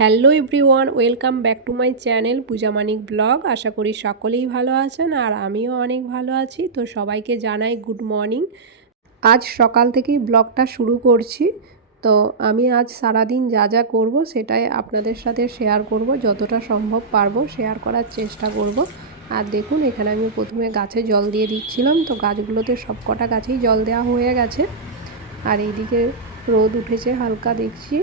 Hello everyone, welcome back to my channel Puja Manik vlog. আশা করি সকলেই ভালো আছেন আর আমিও অনেক ভালো আছি। তো সবাইকে জানাই গুড মর্নিং। আজ সকাল থেকেই ব্লগটা শুরু করছি। তো আমি আজ সারাদিন যা যা করব সেটাই আপনাদের সাথে শেয়ার করব, যতটা সম্ভব পারব শেয়ার করার চেষ্টা করব। আর দেখুন, এখানে আমি প্রথমে গাছে জল দিয়ে দিচ্ছিলাম। তো গাছগুলোতে সব কটা গাছেই জল দেওয়া হয়ে গেছে। আর এইদিকে রোদ উঠেছে হালকা দেখছি।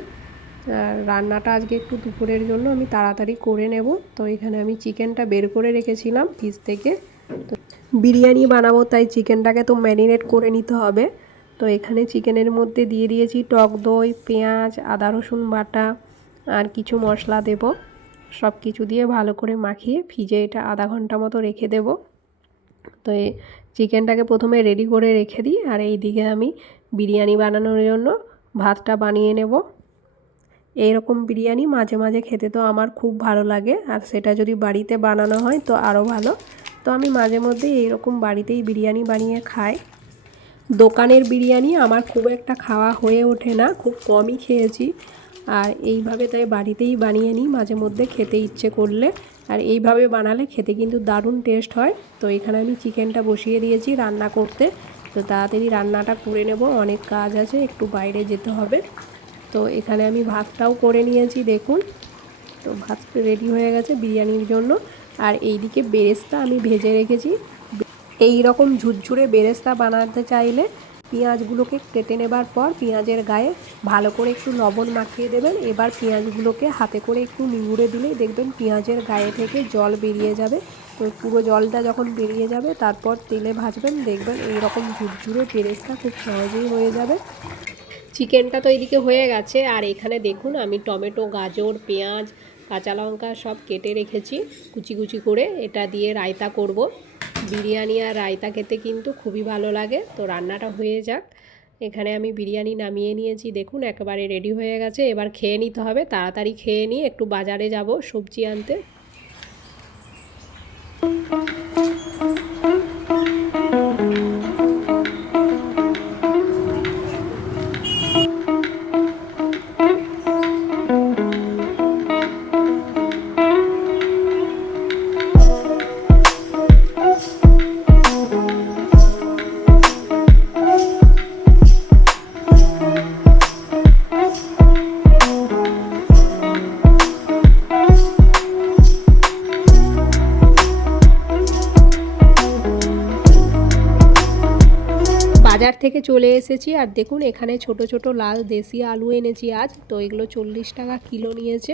রান্নাটা আজকে একটু দুপুরের জন্য আমি তাড়াতাড়ি করে নেব। তো এখানে আমি চিকেনটা বের করে রেখেছিলাম ফ্রিজ থেকে। তো বিরিয়ানি বানাবো, তাই চিকেনটাকে তো ম্যারিনেট করে নিতে হবে। তো এখানে চিকেনের মধ্যে দিয়ে দিয়েছি টক দই, পেঁয়াজ, আদা রসুন বাটা আর কিছু মশলা দেব। সব কিছু দিয়ে ভালো করে মাখিয়ে ফ্রিজে এটা আধা ঘণ্টা মতো রেখে দেব। তো চিকেনটাকে প্রথমে রেডি করে রেখে দিই আর এই দিকে আমি বিরিয়ানি বানানোর জন্য ভাতটা বানিয়ে নেব। এইরকম বিরিয়ানি মাঝে মাঝে খেতে তো আমার খুব ভালো লাগে। আর সেটা যদি বাড়িতে বানানো হয় তো আরও ভালো। তো আমি মাঝে মধ্যে এইরকম বাড়িতেই বিরিয়ানি বানিয়ে খাই। দোকানের বিরিয়ানি আমার খুব একটা খাওয়া হয়ে ওঠে না, খুব কমই খেয়েছি। আর এইভাবে তাই বাড়িতেই বানিয়ে নিই মাঝে মধ্যে খেতে ইচ্ছে করলে। আর এইভাবে বানালে খেতে কিন্তু দারুণ টেস্ট হয়। তো এখানে আমি চিকেনটা বসিয়ে দিয়েছি রান্না করতে। তো তাড়াতাড়ি রান্নাটা করে নেব, অনেক কাজ আছে, একটু বাইরে যেতে হবে। তো এখানে আমি ভাতটাও করে নিয়েছি, দেখুন। তো ভাত রেডি হয়ে গেছে বিরিয়ানির জন্য। আর এইদিকে বেরেস্তা আমি ভেজে রেখেছি। এই রকম ঝুরঝুরে বেরেস্তা বানাতে চাইলে পেঁয়াজগুলোকে কেটে নেবার পর পেঁয়াজের গায়ে ভালো করে একটু লবণ মাখিয়ে দেবেন। এবার পেঁয়াজগুলোকে হাতে করে একটু নিংড়ে দিলেই দেখবেন পেঁয়াজের গায়ে থেকে জল বেরিয়ে যাবে। তো পুরো জলটা যখন বেরিয়ে যাবে, তারপর তেলে ভাজবেন। দেখবেন এই রকম ঝুরঝুরে বেরেস্তা খুব সহজেই হয়ে যাবে। চিকেনটা তো এদিকে হয়ে গেছে। আর এখানে দেখুন, আমি টমেটো, গাজর, পেঁয়াজ, কাঁচা লঙ্কা সব কেটে রেখেছি কুচি কুচি করে। এটা দিয়ে রায়তা করব। বিরিয়ানি আর রায়তা খেতে কিন্তু খুবই ভালো লাগে। তো রান্নাটা হয়ে যাক। এখানে আমি বিরিয়ানি নামিয়ে নিয়েছি। দেখুন, একেবারে রেডি হয়ে গেছে। এবার খেয়ে নিতে হবে। তাড়াতাড়ি খেয়ে নিয়ে একটু বাজারে যাব সবজি আনতে। থেকে চলে এসেছি আর দেখুন এখানে ছোট ছোট লাল দেশি আলু এনেছি আজ। তো এগুলো চল্লিশ টাকা কিলো নিয়েছে।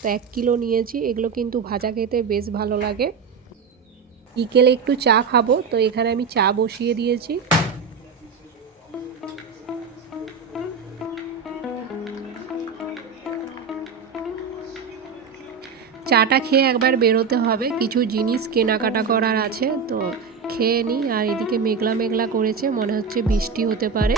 তো এক কিলো নিয়েছি। এগুলো কিন্তু ভাজা খেতে বেশ ভালো লাগে। বিকেলে একটু চা খাব। তো এখানে আমি চা বসিয়ে দিয়েছি। চাটা খেয়ে একবার বেরোতে হবে। কিছু জিনিস কেনাকাটা করার আছে। তো খেয়ে নিই। আর এদিকে মেঘলা মেঘলা করেছে মনে হচ্ছে বৃষ্টি হতে পারে।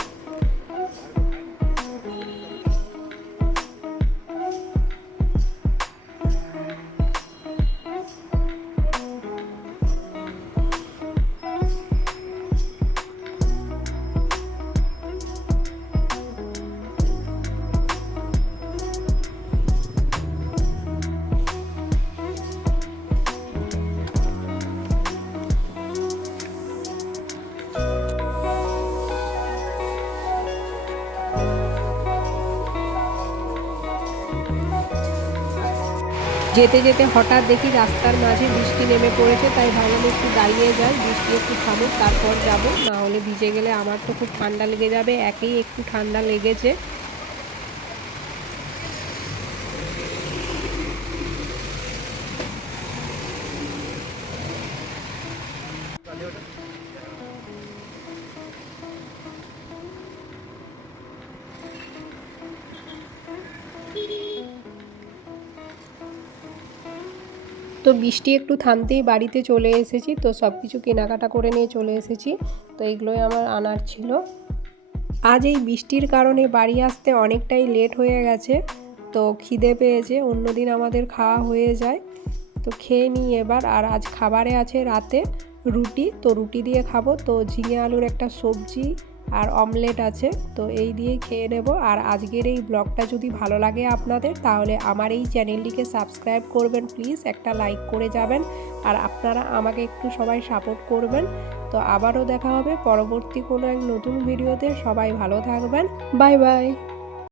যেতে যেতে হঠাৎ দেখি রাস্তার মাঝে বৃষ্টি নেমে পড়েছে, তাই ভাবলাম একটু দাঁড়িয়ে যাই, বৃষ্টি একটু থামুক, তারপর যাব। না হলে ভিজে গেলে আমার তো খুব ঠান্ডা লেগে যাবে, একেই একটু ঠান্ডা লেগেছে। তো বৃষ্টি একটু থামতেই বাড়িতে চলে এসেছি, তো সব কিছু কেনাকাটা করে নিয়ে চলে এসেছি, তো এগুলোই আমার আনার ছিল। আজ এই বৃষ্টির কারণে বাড়ি আসতে অনেকটাই লেট হয়ে গেছে, তো খিদে পেয়েছে, অন্যদিন আমাদের খাওয়া হয়ে যায়। তো খেয়ে নিই এবার, আর আজ খাবারে আছে রাতে রুটি, তো রুটি দিয়ে খাব, তো ঝিঙে আলুর একটা সবজি আর অমলেট আছে। তো এই দিয়েই খেয়ে নেব। আর আজকের এই ব্লগটা যদি ভালো লাগে আপনাদের, তাহলে আমার এই চ্যানেলটিকে সাবস্ক্রাইব করবেন প্লিজ। একটা লাইক করে যাবেন। আর আপনারা আমাকে একটু সবাই সাপোর্ট করবেন। তো আবারও দেখা হবে পরবর্তী কোনো এক নতুন ভিডিওতে। সবাই ভালো থাকবেন। Bye bye.